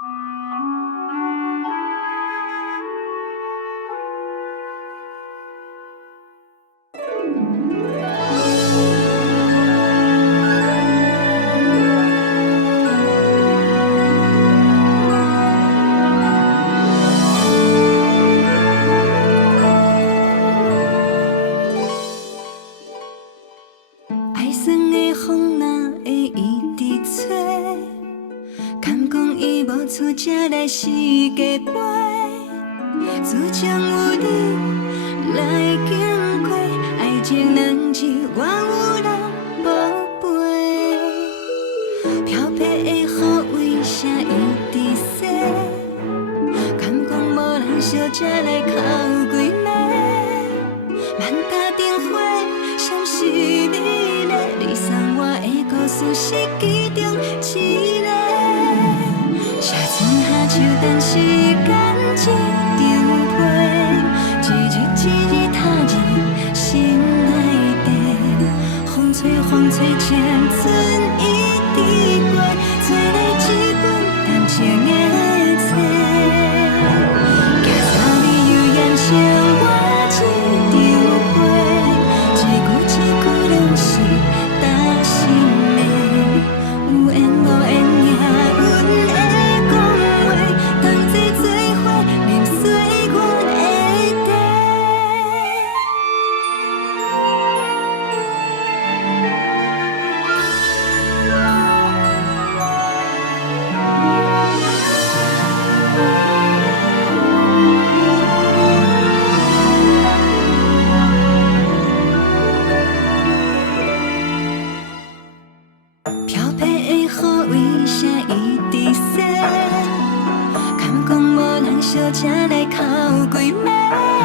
爱酸的风若会一直吹，敢讲伊无厝才来世界飞，自从有你来经过，爱情两字愿有人无背。飘泊的雨为啥一直洗？敢讲无人烧才来哭几暝？万塔灯火，闪是美丽。你送我的故事是其中一个。写春夏秋冬时间一张被，一日一日踏入心内底。风吹风吹，青春一直过，做来一本感情的册。行三里又染成我一张被，一句一句拢是打心的，有缘无缘也阮的讲话，同齐做伙饮水阮的茶。飘泊的雨为啥一直洗？敢讲无人烧才来哭几暝？